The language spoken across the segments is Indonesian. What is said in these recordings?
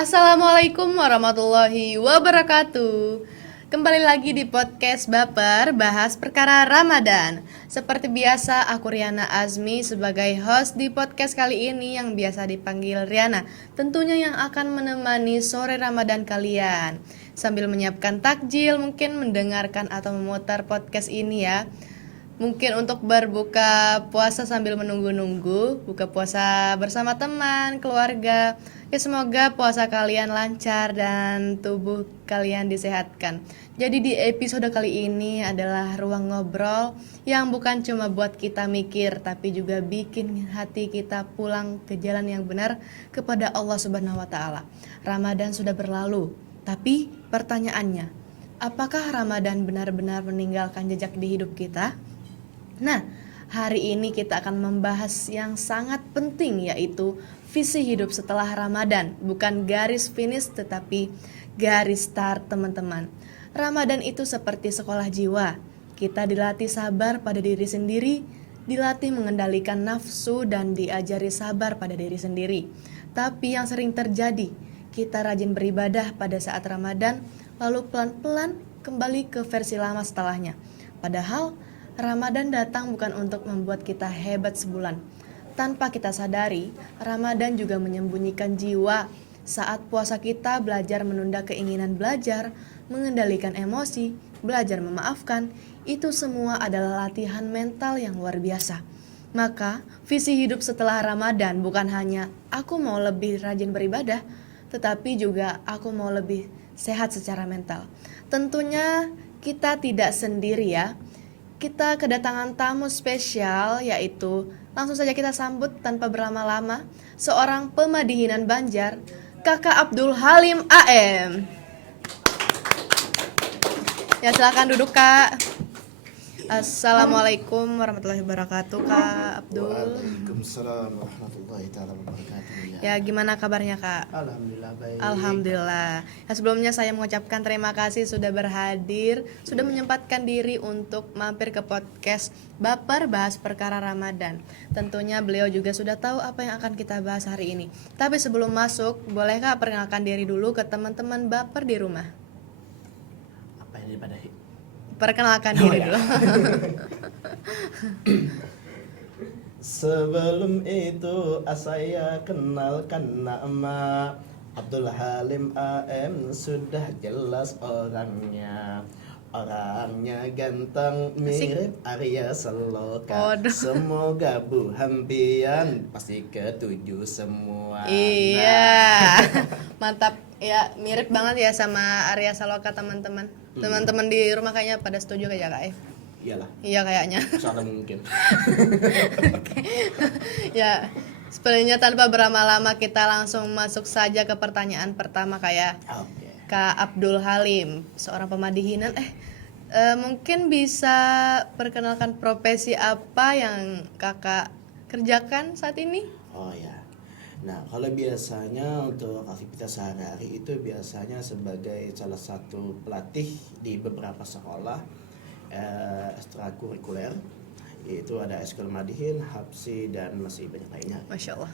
Assalamualaikum warahmatullahi wabarakatuh. Kembali lagi di podcast Baper, bahas perkara Ramadan. Seperti biasa, aku Riana Azmi sebagai host di podcast kali ini yang biasa dipanggil Riana. Tentunya yang akan menemani sore Ramadan kalian. Sambil menyiapkan takjil, mungkin mendengarkan atau memutar podcast ini ya. Mungkin untuk berbuka puasa sambil menunggu-nunggu, buka puasa bersama teman, keluarga. Ya semoga puasa kalian lancar dan tubuh kalian disehatkan. Jadi di episode kali ini adalah ruang ngobrol yang bukan cuma buat kita mikir, tapi juga bikin hati kita pulang ke jalan yang benar kepada Allah Subhanahu wa taala. Ramadan sudah berlalu, tapi pertanyaannya, apakah Ramadan benar-benar meninggalkan jejak di hidup kita? Nah, hari ini kita akan membahas yang sangat penting, yaitu visi hidup setelah Ramadan. Bukan garis finish tetapi garis start, teman-teman. Ramadan itu seperti sekolah jiwa. Kita dilatih sabar pada diri sendiri, dilatih mengendalikan nafsu, dan diajari sabar pada diri sendiri. Tapi yang sering terjadi, kita rajin beribadah pada saat Ramadan, lalu pelan-pelan kembali ke versi lama setelahnya. Padahal Ramadan datang bukan untuk membuat kita hebat sebulan. Tanpa kita sadari, Ramadan juga menyembunyikan jiwa. Saat puasa kita belajar menunda keinginan belajar, mengendalikan emosi, belajar memaafkan, itu semua adalah latihan mental yang luar biasa. Maka, visi hidup setelah Ramadan bukan hanya aku mau lebih rajin beribadah, tetapi juga aku mau lebih sehat secara mental. Tentunya kita tidak sendiri ya. Kita kedatangan tamu spesial, yaitu langsung saja kita sambut tanpa berlama-lama seorang pemadihinan Banjar, Kakak Abdul Halim AM. Ya silakan duduk Kak. Assalamualaikum warahmatullahi wabarakatuh Kak Abdul. Waalaikumsalam warahmatullahi taala wabarakatuh. Ya gimana kabarnya Kak? Alhamdulillah baik. Alhamdulillah. Ya, sebelumnya saya mengucapkan terima kasih sudah berhadir, sudah menyempatkan diri untuk mampir ke podcast Baper bahas perkara Ramadan. Tentunya beliau juga sudah tahu apa yang akan kita bahas hari ini. Tapi sebelum masuk, bolehkah perkenalkan diri dulu ke teman-teman Baper di rumah? Apa yang daripada Perkenalkan diri dulu. Sebelum itu saya kenalkan nama Abdul Halim AM, sudah jelas orangnya. Orangnya ganteng mirip Arya Saloka. Semoga Bu Hampian pasti ketujuh semua. Iya. Mantap. Ya, mirip banget ya sama Arya Saloka teman-teman. Teman-teman di rumah kayaknya pada setuju kayak Kak. Iyalah. Iya kayaknya. Sangat mungkin. Ya, sebenarnya tanpa berlama-lama kita langsung masuk saja ke pertanyaan pertama kayak Oke. Kak Abdul Halim, seorang pemadihinan. Mungkin bisa perkenalkan profesi apa yang Kakak kerjakan saat ini? Oh ya. Nah, kalau biasanya untuk aktivitas sehari-hari itu biasanya sebagai salah satu pelatih di beberapa sekolah ekstrakurikuler, yaitu ada Eskul Madihin, Hapsi, dan masih banyak lainnya. Masya Allah.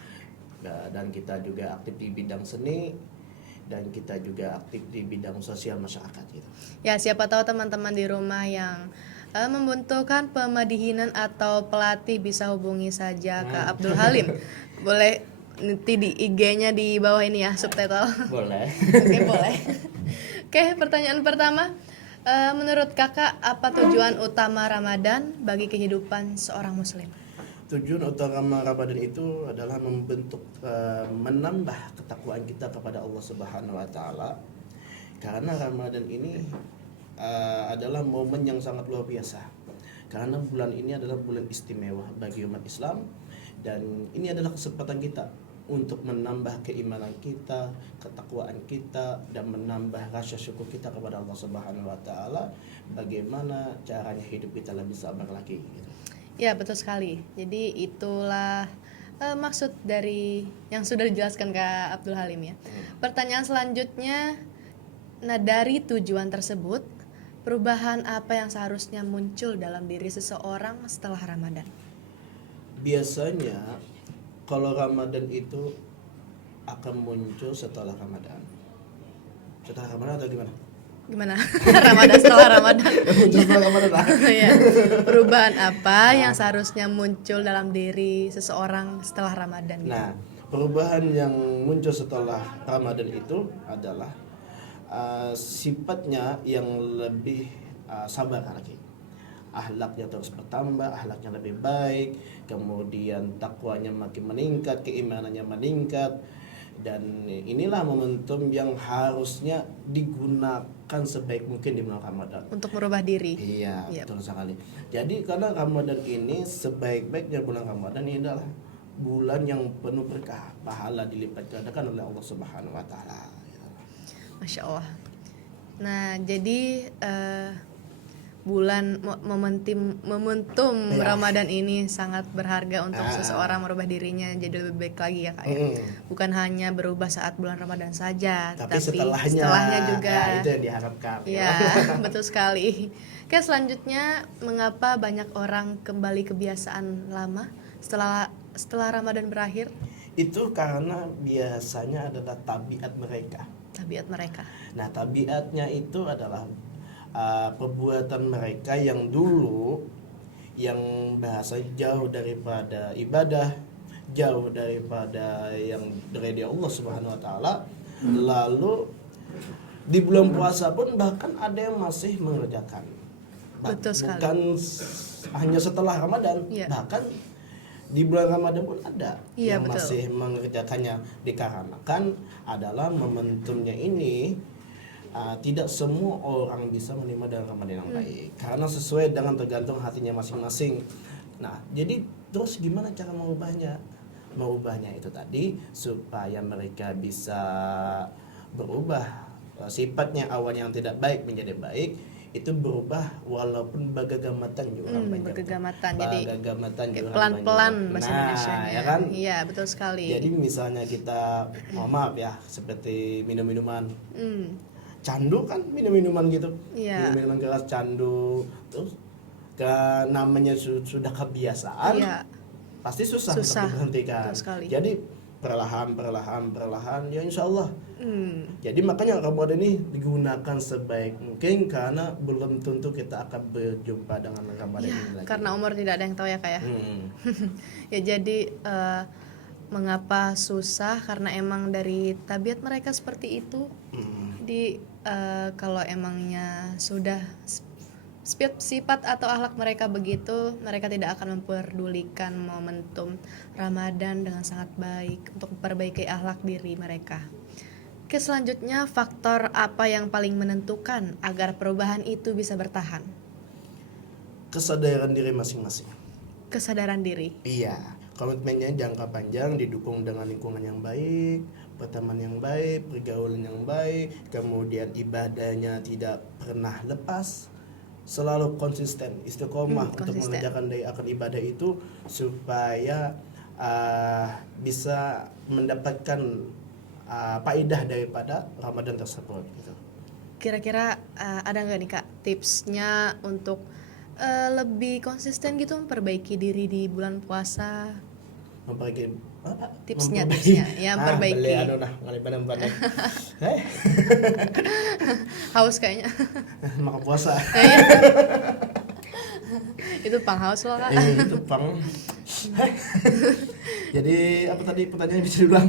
Dan kita juga aktif di bidang seni, dan kita juga aktif di bidang sosial masyarakat gitu. Ya, siapa tahu teman-teman di rumah yang membutuhkan pemadihinan atau pelatih bisa hubungi saja Kak Abdul Halim. Boleh nanti di IG-nya di bawah ini ya, subtitle. Boleh. Oke, boleh. Oke, pertanyaan pertama. Menurut kakak, apa tujuan utama Ramadan bagi kehidupan seorang muslim? Tujuan utama Ramadan itu adalah menambah ketakwaan kita kepada Allah Subhanahu wa taala. Karena Ramadan ini adalah momen yang sangat luar biasa. Karena bulan ini adalah bulan istimewa bagi umat Islam, dan ini adalah kesempatan kita untuk menambah keimanan kita, ketakwaan kita, dan menambah rasa syukur kita kepada Allah Subhanahu wa taala. Bagaimana caranya hidup kita lebih sabar lagi gitu. Ya, betul sekali. Jadi itulah maksud dari yang sudah dijelaskan Kak Abdul Halim ya. Pertanyaan selanjutnya, nah dari tujuan tersebut, perubahan apa yang seharusnya muncul dalam diri seseorang setelah Ramadan? Biasanya kalau Ramadan itu akan muncul setelah Ramadan. Setelah Ramadan atau gimana? Gimana? Ramadan setelah Ramadan. Muncul setelah Ramadan lah. Ya. Perubahan apa yang seharusnya muncul dalam diri seseorang setelah Ramadan? Gitu? Nah, perubahan yang muncul setelah Ramadan itu adalah sifatnya yang lebih sabar lagi. Akhlaknya terus bertambah, akhlaknya lebih baik, kemudian takwanya makin meningkat, keimanannya meningkat. Dan inilah momentum yang harusnya digunakan sebaik mungkin di bulan Ramadan Untuk merubah diri. Iya, Yep. betul sekali. Jadi karena Ramadan ini sebaik-baiknya bulan Ramadan ini adalah bulan yang penuh berkah, pahala dilipat gandakan oleh Allah Subhanahu wa taala. Masya Allah. Nah, jadi bulan momentum Ya. Ramadan ini sangat berharga untuk seseorang merubah dirinya jadi lebih baik lagi ya Kak ya. Bukan hanya berubah saat bulan Ramadan saja, Tapi tapi setelahnya juga. ya, itu yang diharapkan. Ya, betul sekali. Oke, selanjutnya mengapa banyak orang kembali kebiasaan lama setelah Ramadan berakhir? Itu karena biasanya adalah tabiat mereka. Tabiat mereka. Nah, tabiatnya itu adalah perbuatan mereka yang dulu yang bahasa jauh daripada ibadah, jauh daripada yang dari Allah Subhanahu wa taala. Lalu di bulan puasa pun bahkan ada yang masih mengerjakan. Betul sekali. Bukan hanya setelah Ramadan, Iya. bahkan di bulan Ramadan pun ada Iya, yang betul. masih mengerjakannya, dikarenakan adalah momentumnya ini tidak semua orang bisa menerima dalam Ramadan yang baik karena sesuai dengan tergantung hatinya masing-masing. Nah, jadi terus gimana cara mengubahnya? Mengubahnya itu tadi supaya mereka bisa berubah sifatnya awal yang tidak baik menjadi baik, itu berubah walaupun bagagamatan juga orang banyak. Bergegamatan. Jadi Bagagamatan kayak juga pelan-pelan orang bahasa banyak. Indonesianya. Ya kan? Iya, betul sekali. Jadi misalnya kita maaf ya seperti minum-minuman candu kan minum-minuman gitu, Iya. minum-minuman keras candu, terus namanya sudah kebiasaan, Iya. pasti susah untuk Susah, diberhentikan. betul sekali. Jadi perlahan ya insya Allah. Jadi makanya Ramadan ini digunakan sebaik mungkin karena belum tentu kita akan berjumpa dengan Ramadan Ya, ini lagi. karena umur tidak ada yang tahu ya Kak ya. Ya jadi mengapa susah karena emang dari tabiat mereka seperti itu. Kalau emangnya sudah sifat atau akhlak mereka begitu, mereka tidak akan memperdulikan momentum Ramadan dengan sangat baik untuk memperbaiki akhlak diri mereka. Oke, selanjutnya faktor apa yang paling menentukan agar perubahan itu bisa bertahan? Kesadaran diri masing-masing. Kesadaran diri. Iya, komitmennya jangka panjang didukung dengan lingkungan yang baik, pertemanan yang baik, pergaulan yang baik, kemudian ibadahnya tidak pernah lepas, selalu konsisten, istiqomah untuk konsisten. mengerjakan dari akan ibadah itu supaya bisa mendapatkan faedah daripada Ramadan tersebut. Gitu. Kira-kira ada nggak nih Kak tipsnya untuk lebih konsisten gitu memperbaiki diri di bulan puasa? Memperbaiki Tipsnya ya beli memperbaiki. anu nah ngaliban bandeng. Haus kayaknya. Maka puasa. Itu pang haus loh Kak. Itu pang. Jadi apa tadi pertanyaan bisa diulang?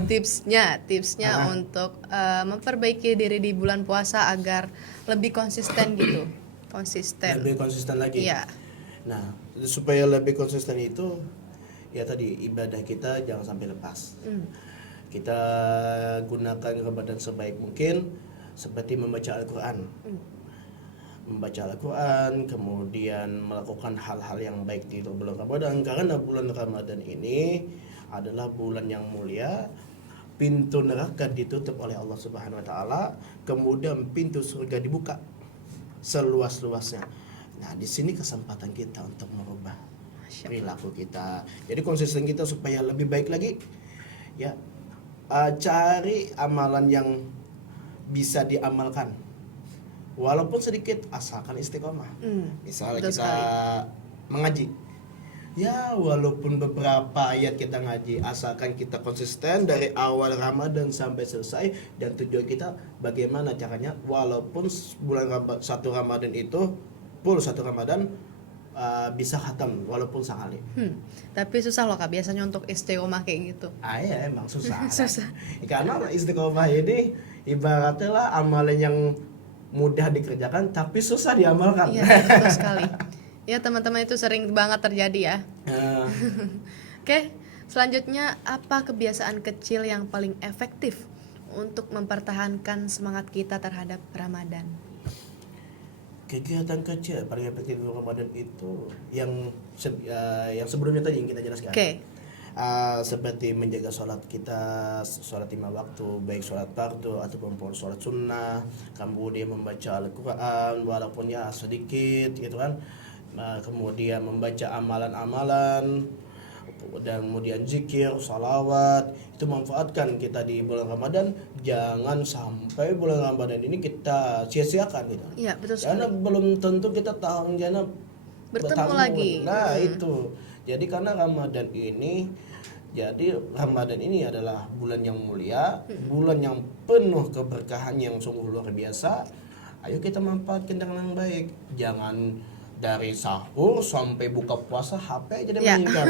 Tipsnya untuk memperbaiki diri di bulan puasa agar lebih konsisten gitu. Lebih konsisten lagi. Iya. Nah, supaya lebih konsisten itu ya tadi ibadah kita jangan sampai lepas. Kita gunakan Ramadan sebaik mungkin seperti membaca Al-Qur'an. Membaca Al-Qur'an, kemudian melakukan hal-hal yang baik di bulan Ramadan karena bulan Ramadan ini adalah bulan yang mulia. Pintu neraka ditutup oleh Allah Subhanahu wa taala, kemudian pintu surga dibuka seluas-luasnya. Nah, di sini kesempatan kita untuk merubah perilaku kita. Jadi konsisten kita supaya lebih baik lagi. Ya, cari amalan yang bisa diamalkan. Walaupun sedikit asalkan istiqomah. Misalnya betul kita sekali. mengaji. Ya, walaupun beberapa ayat kita ngaji, asalkan kita konsisten dari awal Ramadan sampai selesai, dan tujuan kita bagaimana caranya, walaupun satu Ramadan itu full satu Ramadan, bisa khatam walaupun sekali. Tapi susah loh Kak, biasanya untuk istiqomah kayak gitu. Ya emang susah. Susah. Karena istiqomah ini ibaratnya lah amalan yang mudah dikerjakan tapi susah diamalkan. Iya, betul sekali. Ya teman-teman, itu sering banget terjadi ya. Oke, selanjutnya apa kebiasaan kecil yang paling efektif untuk mempertahankan semangat kita terhadap Ramadan? Kegiatan kecil paling efektif di Ramadan itu yang sebelumnya tadi yang kita jelaskan. Oke. Seperti menjaga sholat kita, sholat 5 waktu, baik sholat fardu ataupun sholat sunnah, kemudian membaca Al-Quran walaupun ya sedikit gitu kan. Kemudian membaca amalan-amalan, dan kemudian zikir, salawat. Itu manfaatkan kita di bulan Ramadan. Jangan sampai bulan Ramadan ini kita sia-siakan gitu. Iya, betul Karena sekali. belum tentu kita tahun jana Bertemu lagi. Nah, itu. Jadi karena Ramadan ini adalah bulan yang mulia, bulan yang penuh keberkahan yang sungguh luar biasa. Ayo kita manfaatkan dengan baik. Jangan dari sahur sampai buka puasa HP aja dia Ya. mainkan.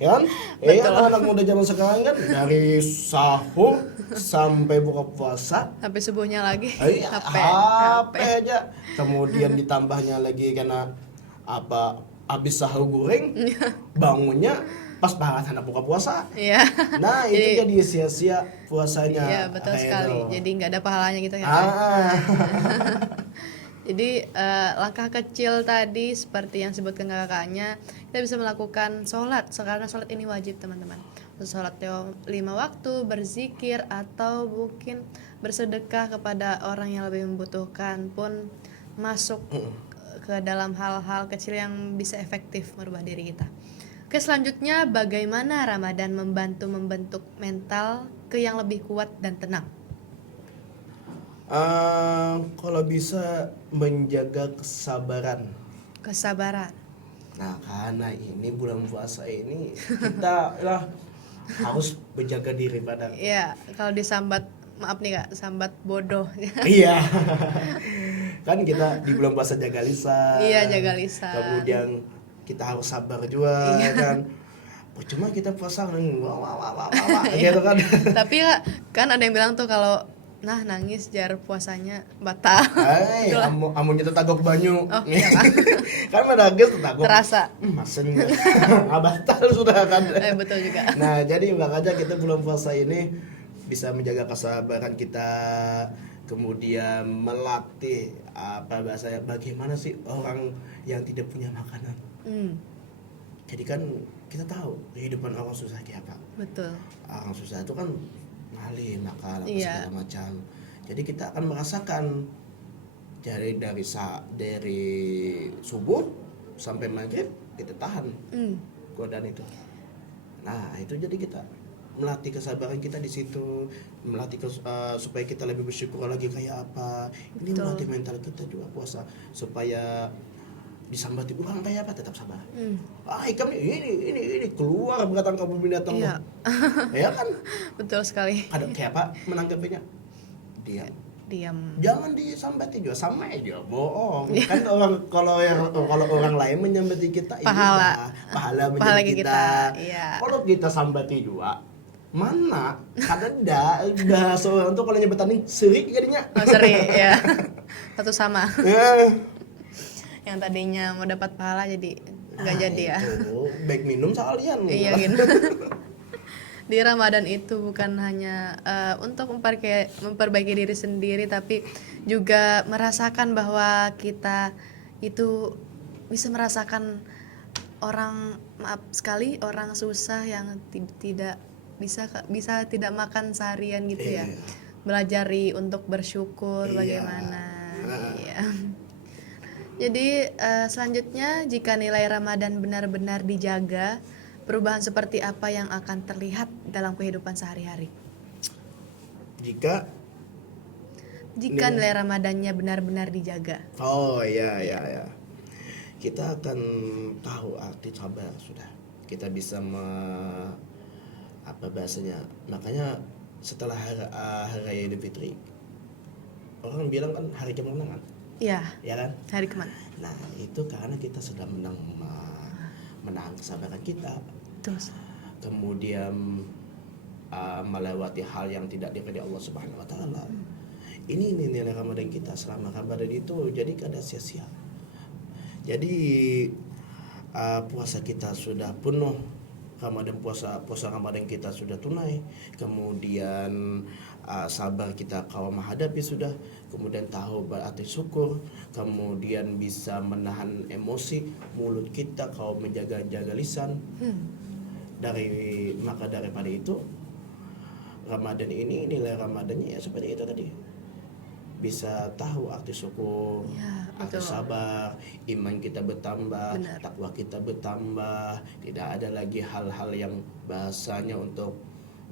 Ya kan? Anak muda zaman sekarang kan dari sahur sampai buka puasa Sampai subuhnya lagi. HP aja. Kemudian ditambahnya lagi karena habis sahur goreng, bangunnya pas banget anak buka puasa. Iya. Nah, itu jadi sia-sia puasanya. Iya, betul sekali. Gitu. Jadi nggak ada pahalanya gitu ya. Jadi langkah kecil tadi seperti yang sebutkan kakaknya, kita bisa melakukan sholat, karena sholat ini wajib teman-teman. Sholat 5 waktu, berzikir, atau mungkin bersedekah kepada orang yang lebih membutuhkan pun masuk ke dalam hal-hal kecil yang bisa efektif merubah diri kita. Oke, selanjutnya bagaimana Ramadan membantu membentuk mental ke yang lebih kuat dan tenang? Kalau bisa menjaga kesabaran. Kesabaran. Nah, karena ini bulan puasa ini kita harus menjaga diri pada. Iya, kalau disambat, maaf nih Kak, sambat bodoh. Iya. Kan kita di bulan puasa jaga lisan. Iya, jaga lisan. Kemudian kita harus sabar juga kan. Percuma kita puasa wah gitu kan. Tapi kan ada yang bilang tuh kalau nangis jar puasanya batal. Amunnya tetagok banyu. Oh, iya kan? Kan menangis tetagok. Terasa. Maksudnya batal sudah kan. Betul juga. Nah, jadi makanya kita bulan puasa ini bisa menjaga kesabaran kita, kemudian melatih bahasanya bagaimana sih orang yang tidak punya makanan. Jadi kan kita tahu kehidupan orang susah kayak apa. Betul. Orang susah itu kan ngalih makan Iya. segala macam. Jadi kita akan merasakan dari subuh sampai maghrib kita tahan godaan itu. Nah, itu jadi kita melatih kesabaran kita di situ, melatih supaya kita lebih bersyukur lagi kayak apa. Ini Betul. melatih mental kita juga puasa supaya disambati orang kayak apa tetap sabar. Ikam ini keluar perkataan kamu binatang. Iya. Ya kan? Betul sekali. Ada kayak apa menanggapinya? Diam. Jangan disambati juga, sama aja bohong. Kan kalau orang lain menyambati kita Pahala. pahala Pahala menjadi kita, kita. iya. Kalau kita sambati juga mana ada bahasa orang tuh kalau nyebutin seri jadinya. Seri ya. Satu sama. Ya. Yang tadinya mau dapat pahala jadi nggak jadi ya. Itu baik minum sekalian. Iya gitu. Di Ramadan itu bukan hanya untuk memperbaiki diri sendiri, tapi juga merasakan bahwa kita itu bisa merasakan orang susah yang tidak bisa tidak makan seharian gitu ya. Belajari untuk bersyukur bagaimana. Iya. Jadi selanjutnya, jika nilai Ramadan benar-benar dijaga, perubahan seperti apa yang akan terlihat dalam kehidupan sehari-hari? Jika nilai Ramadannya benar-benar dijaga. Oh iya. Kita akan tahu arti sabar sudah. kita bisa apa bahasanya, makanya setelah hari raya Idul Fitri orang bilang kan hari kemenangan, Ya, ya kan? hari kemana? Nah itu karena kita sudah menahan kesabaran kita, Terus. kemudian melewati hal yang tidak diridhoi Allah Subhanahu wa taala. Ini nilai Ramadan kita. Selama Ramadan itu jadi kada sia-sia. Jadi puasa kita sudah penuh, puasa Ramadan kita sudah tunai, kemudian sabar kita kau menghadapi sudah, kemudian tahu berarti syukur, kemudian bisa menahan emosi, mulut kita kau menjaga lisan. Maka daripada itu Ramadan ini, nilai Ramadannya ya seperti itu tadi, bisa tahu arti syukur, Ya, arti betul. sabar, iman kita bertambah, Benar. takwa kita bertambah, tidak ada lagi hal-hal yang bahasanya untuk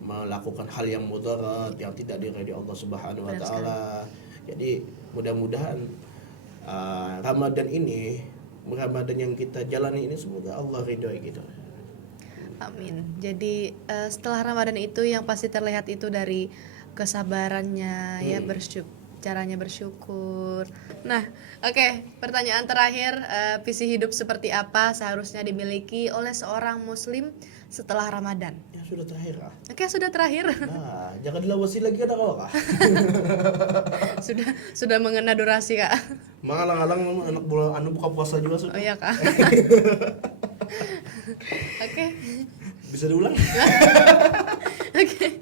melakukan hal yang mudarat yang tidak diridhoi Allah Subhanahu wa Benar taala. Jadi mudah-mudahan Ramadan yang kita jalani ini semoga Allah ridhoi gitu. Amin. Jadi setelah Ramadan itu yang pasti terlihat itu dari kesabarannya, ya caranya bersyukur. Nah, oke, pertanyaan terakhir, visi hidup seperti apa seharusnya dimiliki oleh seorang Muslim setelah Ramadan? Ya sudah terakhir ah. Oke, sudah terakhir. Nah, jangan dilawasi lagi ada kau kah? sudah mengena durasi, Kak. Mengalang-alang anak buka puasa juga sudah. Oh iya, Kak. Oke. Bisa diulang? Oke.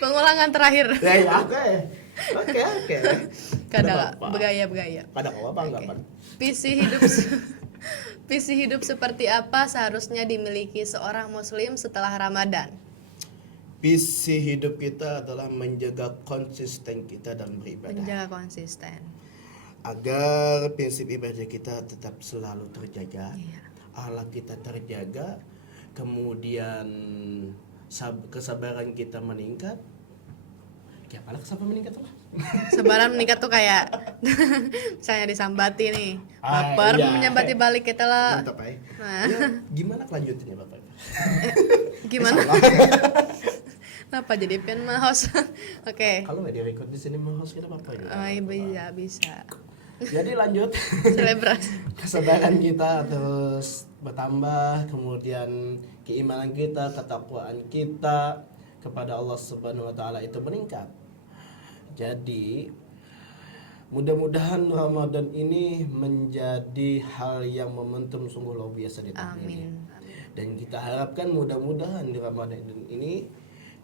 Pengulangan terakhir. Ya, oke. Kadang bergaya. Kadang apa enggak kan? Visi hidup seperti apa seharusnya dimiliki seorang Muslim setelah Ramadan? Visi hidup kita adalah menjaga konsisten kita dalam beribadah. Menjaga konsisten. Agar prinsip ibadah kita tetap selalu terjaga. Iya. Akhlak kita terjaga, kemudian kesabaran kita meningkat. Ya, apalah kesabaran meningkat lah. Sebaran meningkat tuh kayak misalnya disambati nih, baper iya. menyambati balik kita lah. Mantap ya. Nah. Ya, gimana kelanjutannya Bapak? Gimana? Kenapa jadi pengen host? Oke. Kalau nggak direkod di sini mau host kita Bapak juga. Oh, iya, bisa. Jadi lanjut. Selebrasi. Kesabaran kita terus bertambah, kemudian keimanan kita, ketakwaan kita kepada Allah Subhanahu wa taala itu meningkat. Jadi mudah-mudahan Ramadan ini menjadi hal yang momentum sungguh luar biasa di tahun ini. Amin. Dan kita harapkan mudah-mudahan di Ramadan ini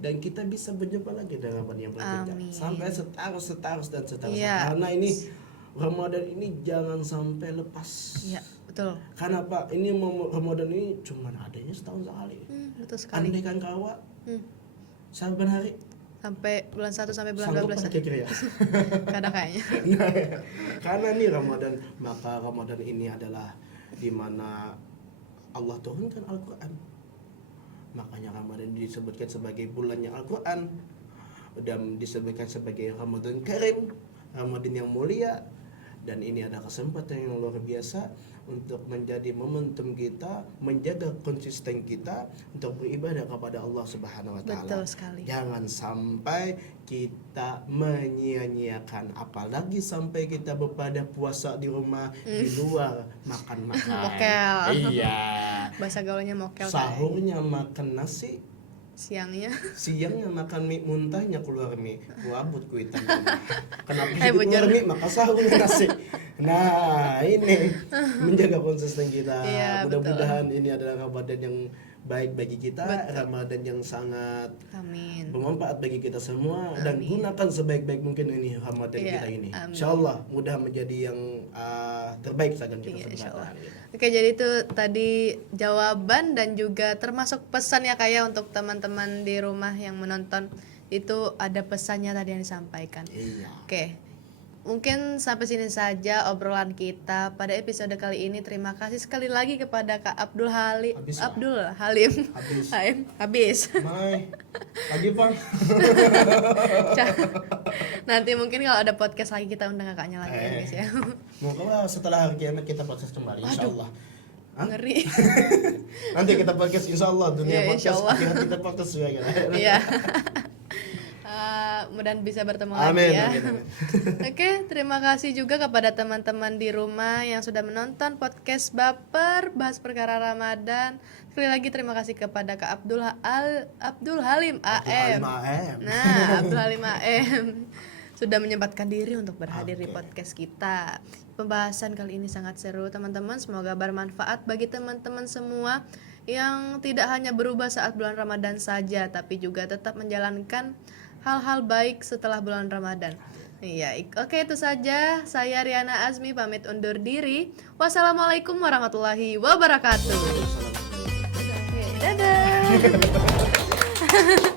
dan kita bisa berjumpa lagi dengan Ramadan yang berikutnya. Amin. Sampai seterusnya. Iya. Karena ini Ramadan ini jangan sampai lepas. Iya, betul. Karena Pak, ini Ramadan ini cuma adanya setahun sekali. Betul sekali. Andaikan kawa Hmm. saban hari Sampai bulan 1 sampai bulan sanggup 12. pada kira ya. Kadang kayaknya. Nah, karena nih Ramadan, maka Ramadan ini adalah di mana Allah turunkan Al-Quran. Makanya Ramadan disebutkan sebagai bulannya Al-Quran dan disebutkan sebagai Ramadan Karim, Ramadan yang mulia. Dan ini ada kesempatan yang luar biasa untuk menjadi momentum kita, menjaga konsisten kita untuk beribadah kepada Allah Subhanahu wa taala. Betul sekali. Jangan sampai kita menyia-nyiakan, apalagi sampai kita berpada puasa di rumah, di luar makan-makan. Mokel. Iya. Bahasa gaulnya mokel. Sahurnya makan nasi, Siangnya. siangnya makan mie, muntahnya keluar mie, buabut kuitan. Kenapa Bujur. keluar mie, maka sahurnya nasi. Nah ini menjaga konsisten kita. Iya, Mudah-mudahan ini adalah Ramadan yang baik bagi kita, Betul. Ramadan yang sangat Amin. bermanfaat bagi kita semua. Dan Amin. gunakan sebaik-baik mungkin ini Ramadan Iya, kita ini. amin. Insyaallah mudah menjadi yang terbaik saja untuk Iya, insyaallah. kesempatan. Oke, jadi itu tadi jawaban dan juga termasuk pesan ya kayak untuk teman-teman di rumah yang menonton, itu ada pesannya tadi yang disampaikan. Iya. Oke. Mungkin sampai sini saja obrolan kita pada episode kali ini. Terima kasih sekali lagi kepada Kak Abdul Halim. Habis lah. Abdul Halim. Habis. Habis. Mai, lagi Bang. Nanti mungkin kalau ada podcast lagi kita undang kakaknya lagi ya guys ya. Moga setelah hari kiamat kita proses kembali Waduh. insyaallah. Ngeri. Nanti kita podcast insya Allah dunia Ya, insya podcast, Allah. akhirat kita podcast juga kan. Iya. Mudah bisa bertemu Amin, lagi ya. amin, amin. Oke, terima kasih juga kepada teman-teman di rumah yang sudah menonton podcast Baper bahas perkara Ramadan. Sekali lagi terima kasih kepada Kak Abdul Halim AM. Nah, Abdul Halim AM sudah menyempatkan diri untuk berhadir di podcast kita. Pembahasan kali ini sangat seru teman-teman, semoga bermanfaat bagi teman-teman semua yang tidak hanya berubah saat bulan Ramadan saja, tapi juga tetap menjalankan hal-hal baik setelah bulan Ramadan. Iya, oke itu saja. Saya Riana Azmi pamit undur diri. Wassalamualaikum warahmatullahi wabarakatuh. Oke, dadah.